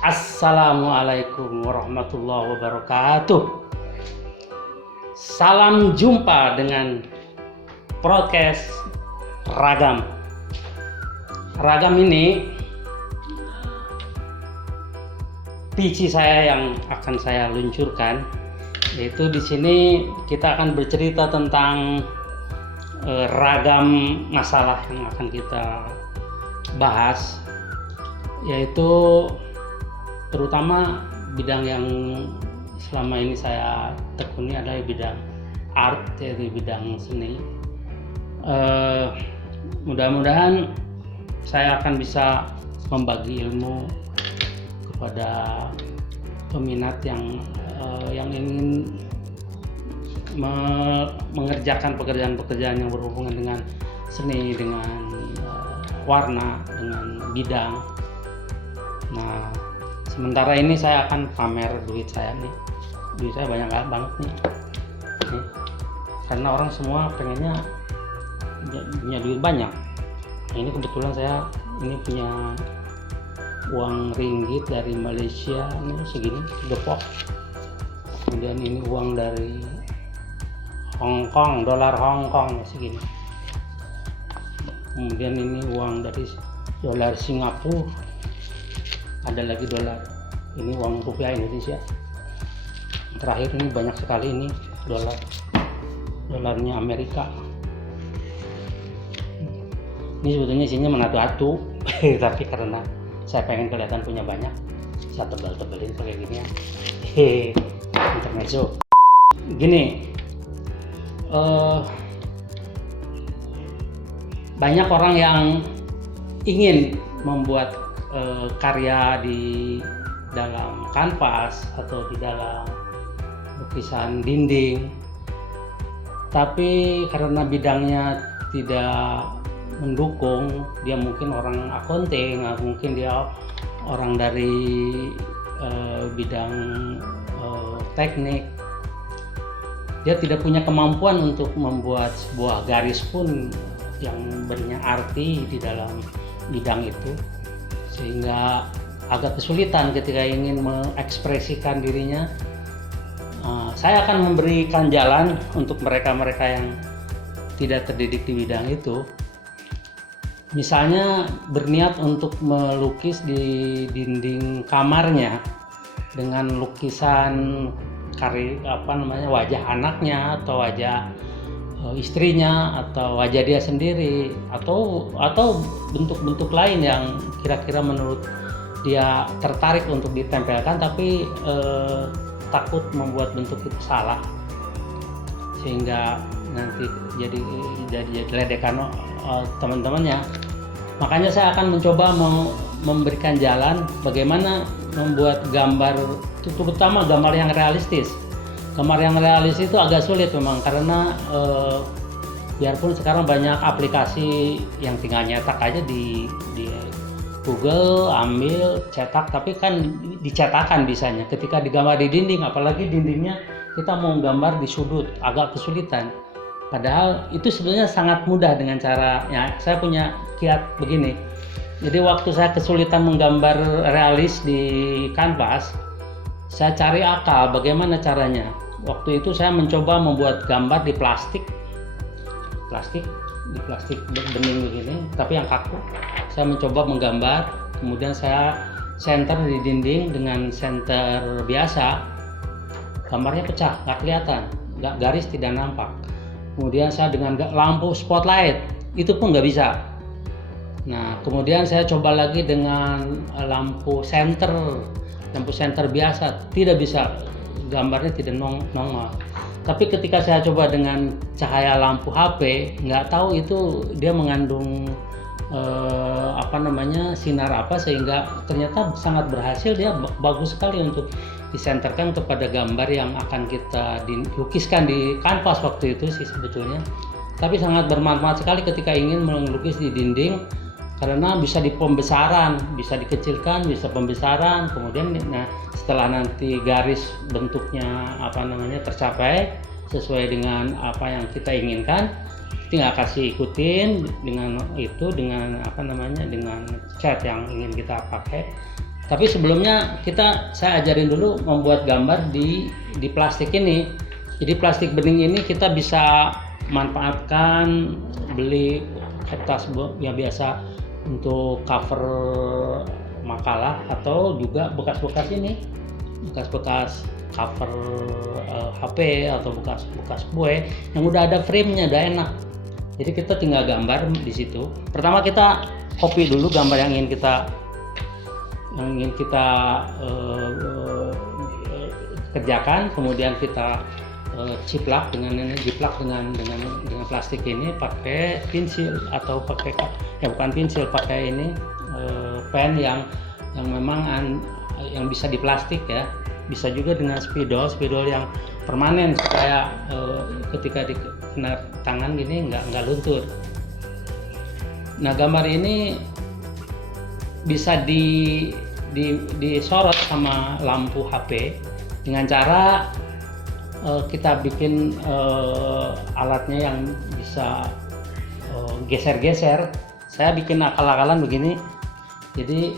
Assalamualaikum warahmatullahi wabarakatuh. Salam jumpa dengan podcast Ragam. Ragam ini PC saya yang akan saya luncurkan, yaitu di sini kita akan bercerita tentang ragam masalah yang akan kita bahas, yaitu terutama bidang yang selama ini saya tekuni adalah bidang art, yaitu bidang seni. Mudah-mudahan saya akan bisa membagi ilmu kepada peminat yang ingin mengerjakan pekerjaan-pekerjaan yang berhubungan dengan seni, dengan warna, dengan bidang. Nah, sementara ini saya akan pamer duit saya nih. Duit saya banyak banget nih. Karena orang semua pengennya punya duit banyak. Nah, ini kebetulan saya ini punya uang ringgit dari Malaysia ini segini, depok. Kemudian ini uang dari Hong Kong, dolar Hong Kong segini. Kemudian ini uang dari dolar Singapura. Ada lagi dolar. Ini uang rupiah Indonesia. Terakhir ini banyak sekali ini dolarnya Amerika. Ini sebetulnya isinya menatu-atu, tapi karena saya pengen kelihatan punya banyak, saya tebal-tebelin pakai gini ya. Intermezzo. Gini, banyak orang yang ingin membuat karya di dalam kanvas atau di dalam lukisan dinding, tapi karena bidangnya tidak mendukung, dia mungkin orang accounting, mungkin dia orang dari bidang teknik, dia tidak punya kemampuan untuk membuat sebuah garis pun yang punya arti di dalam bidang itu, sehingga agak kesulitan ketika ingin mengekspresikan dirinya. Saya akan memberikan jalan untuk mereka-mereka yang tidak terdidik di bidang itu. Misalnya berniat untuk melukis di dinding kamarnya dengan lukisan wajah anaknya atau wajah istrinya atau wajah dia sendiri atau bentuk-bentuk lain yang kira-kira menurut dia tertarik untuk ditempelkan, tapi takut membuat bentuk itu salah sehingga nanti jadi ledekan teman-temannya. Makanya saya akan mencoba memberikan jalan bagaimana membuat gambar, terutama gambar yang realistis. Gambar yang realistis itu agak sulit memang, karena biarpun sekarang banyak aplikasi yang tinggal nyetak aja di Google, ambil, cetak, tapi kan dicetakan bisanya. Ketika digambar di dinding, apalagi dindingnya kita mau gambar di sudut, agak kesulitan. Padahal itu sebenarnya sangat mudah dengan cara, ya saya punya kiat begini. Jadi waktu saya kesulitan menggambar realis di kanvas, saya cari akal bagaimana caranya. Waktu itu saya mencoba membuat gambar di plastik bening begini, tapi yang kaku. Saya mencoba menggambar, kemudian saya center di dinding dengan center biasa. Gambarnya pecah, nggak kelihatan, garis tidak nampak. Kemudian saya dengan lampu spotlight, itu pun nggak bisa. Nah, kemudian saya coba lagi dengan lampu center biasa, tidak bisa, gambarnya tidak nongol. Tapi ketika saya coba dengan cahaya lampu HP, nggak tahu itu dia mengandung sinar apa, sehingga ternyata sangat berhasil. Dia bagus sekali untuk disenterkan kepada gambar yang akan kita dilukiskan di kanvas waktu itu sih sebetulnya. Tapi sangat bermanfaat sekali ketika ingin melukis di dinding, karena bisa dipembesaran, bisa dikecilkan, bisa pembesaran. Kemudian setelah nanti garis bentuknya tercapai sesuai dengan apa yang kita inginkan, tinggal kasih ikutin dengan cat yang ingin kita pakai. Tapi sebelumnya saya ajarin dulu membuat gambar di plastik ini. Jadi plastik bening ini kita bisa manfaatkan, beli kertas yang biasa untuk cover makalah, atau juga bekas-bekas cover HP atau bekas kue yang udah ada frame-nya, udah enak. Jadi kita tinggal gambar di situ. Pertama kita copy dulu gambar yang ingin kita kerjakan, kemudian kita jiplak dengan plastik ini pakai pensil atau pakai ini pen yang memang yang bisa di plastik ya. Bisa juga dengan spidol yang permanen supaya ketika kena tangan gini nggak luntur. Nah, gambar ini bisa disorot sama lampu HP dengan cara kita bikin alatnya yang bisa geser-geser. Saya bikin akal-akalan begini. Jadi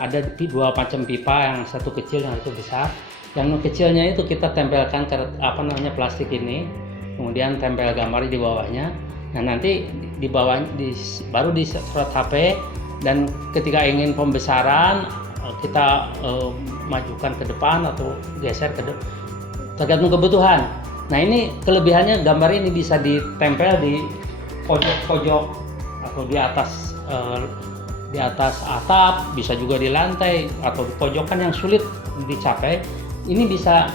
ada dua macam pipa, yang satu kecil, yang itu besar. Yang kecilnya itu kita tempelkan ke plastik ini, kemudian tempel gambar di bawahnya. Nah, nanti di bawah baru disorot HP, dan ketika ingin pembesaran kita majukan ke depan atau geser ke depan, tergantung kebutuhan. Nah, ini kelebihannya, gambar ini bisa ditempel di pojok-pojok atau di atas atap, bisa juga di lantai atau di pojokan yang sulit dicapai. Ini bisa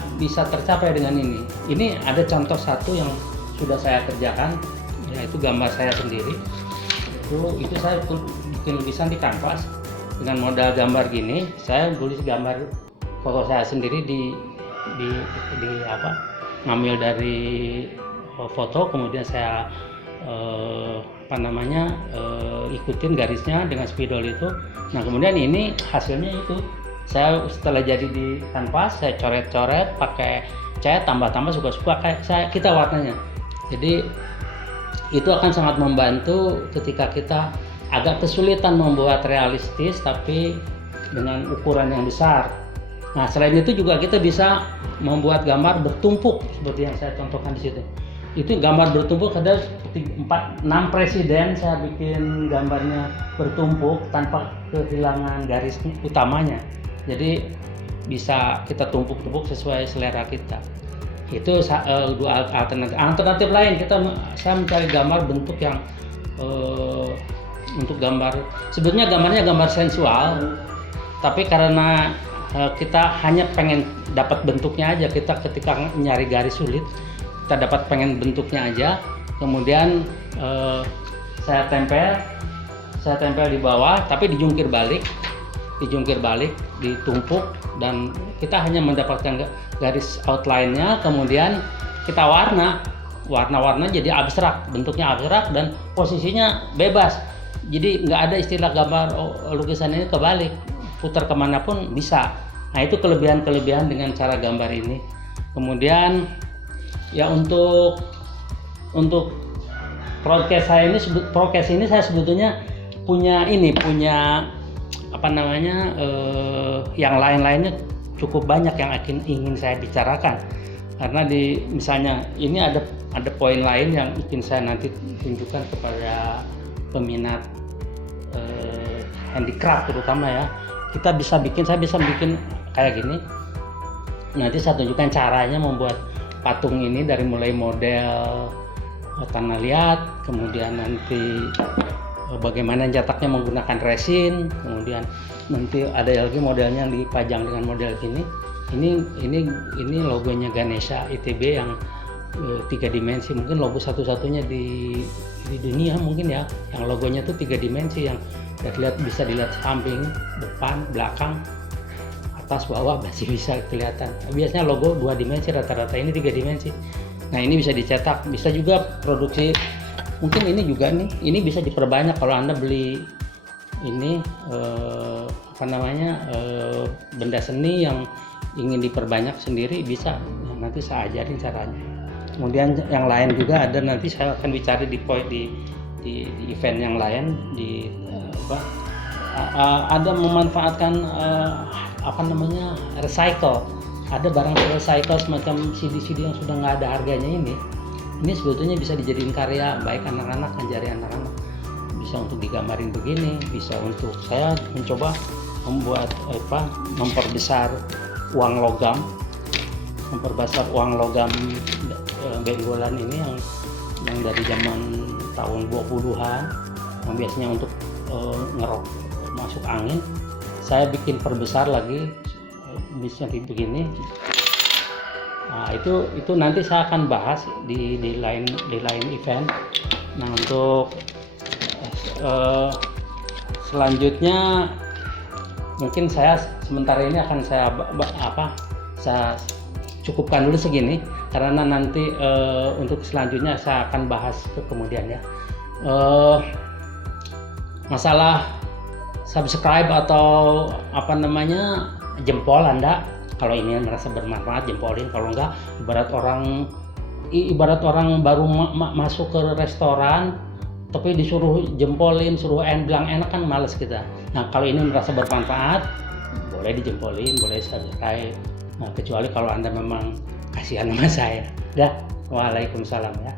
tercapai dengan ini. Ini ada contoh satu yang sudah saya kerjakan, yaitu gambar saya sendiri. Itu saya bikin lukisan di kanvas dengan modal gambar gini. Saya tulis gambar foto saya sendiri ngambil dari foto, kemudian saya ikutin garisnya dengan spidol itu. Nah, kemudian ini hasilnya itu saya setelah jadi di kanvas, saya coret-coret pakai cat, tambah-tambah suka-suka kayak kita warnanya. Jadi itu akan sangat membantu ketika kita agak kesulitan membuat realistis tapi dengan ukuran yang besar. Nah, selain itu juga kita bisa membuat gambar bertumpuk seperti yang saya contohkan di situ. Itu gambar bertumpuk, ada 6 presiden saya bikin gambarnya bertumpuk tanpa kehilangan garis utamanya. Jadi bisa kita tumpuk-tumpuk sesuai selera kita. Itu dua alternatif lain. Saya mencari gambar bentuk yang untuk gambar, sebetulnya gambarnya gambar sensual, tapi karena kita hanya pengen dapat bentuknya aja, kita ketika nyari garis sulit, kita dapat pengen bentuknya aja, kemudian saya tempel di bawah, tapi dijungkir balik, ditumpuk, dan kita hanya mendapatkan garis outline-nya, kemudian kita warna jadi abstrak, bentuknya abstrak dan posisinya bebas. Jadi nggak ada istilah gambar lukisan ini kebalik, putar kemanapun bisa. Nah, itu kelebihan dengan cara gambar ini. Kemudian ya untuk podcast ini saya sebetulnya punya yang lain-lainnya cukup banyak yang ingin saya bicarakan, karena misalnya ini ada poin lain yang ingin saya nanti tunjukkan kepada peminat handicraft terutama ya. Saya bisa bikin kayak gini. Nanti saya tunjukkan caranya membuat patung ini dari mulai model tanah liat, kemudian nanti bagaimana cetaknya menggunakan resin, kemudian nanti ada lagi modelnya yang dipajang dengan model gini. Ini logonya Ganesha ITB yang 3 dimensi, mungkin logo satu-satunya di dunia mungkin ya, yang logonya tuh 3 dimensi, yang bisa dilihat samping, depan, belakang, atas, bawah masih bisa kelihatan. Biasanya logo 2 dimensi, rata-rata ini 3 dimensi. Nah, ini bisa dicetak, bisa juga produksi. Mungkin ini juga ini bisa diperbanyak kalau Anda beli ini benda seni yang ingin diperbanyak sendiri bisa. Nah, nanti saya ajarin caranya. Kemudian yang lain juga ada, nanti saya akan bicara di event yang lain, di ada memanfaatkan apa namanya, recycle. Ada barang recycle semacam CD-CD yang sudah nggak ada harganya ini sebetulnya bisa dijadiin karya, baik anak-anak, jari anak-anak, bisa untuk digambarin begini, bisa untuk saya mencoba membuat memperbesar uang logam benggolan ini yang dari zaman tahun 20-an yang biasanya untuk ngerok masuk angin, saya bikin perbesar lagi bisa begini. Nah, itu nanti saya akan bahas di lain event. Nah, untuk selanjutnya mungkin saya sementara ini akan saya cukupkan dulu segini, karena nanti untuk selanjutnya saya akan bahas ke kemudian ya. Masalah subscribe atau apa namanya, jempol Anda kalau ini merasa bermanfaat, jempolin. Kalau enggak, ibarat orang baru masuk ke restoran tapi disuruh jempolin, suruh bilang enak, kan males kita. Nah, kalau ini merasa bermanfaat, boleh dijempolin, boleh subscribe. Nah, kecuali kalau Anda memang kasihan sama saya. Dah, waalaikumsalam ya.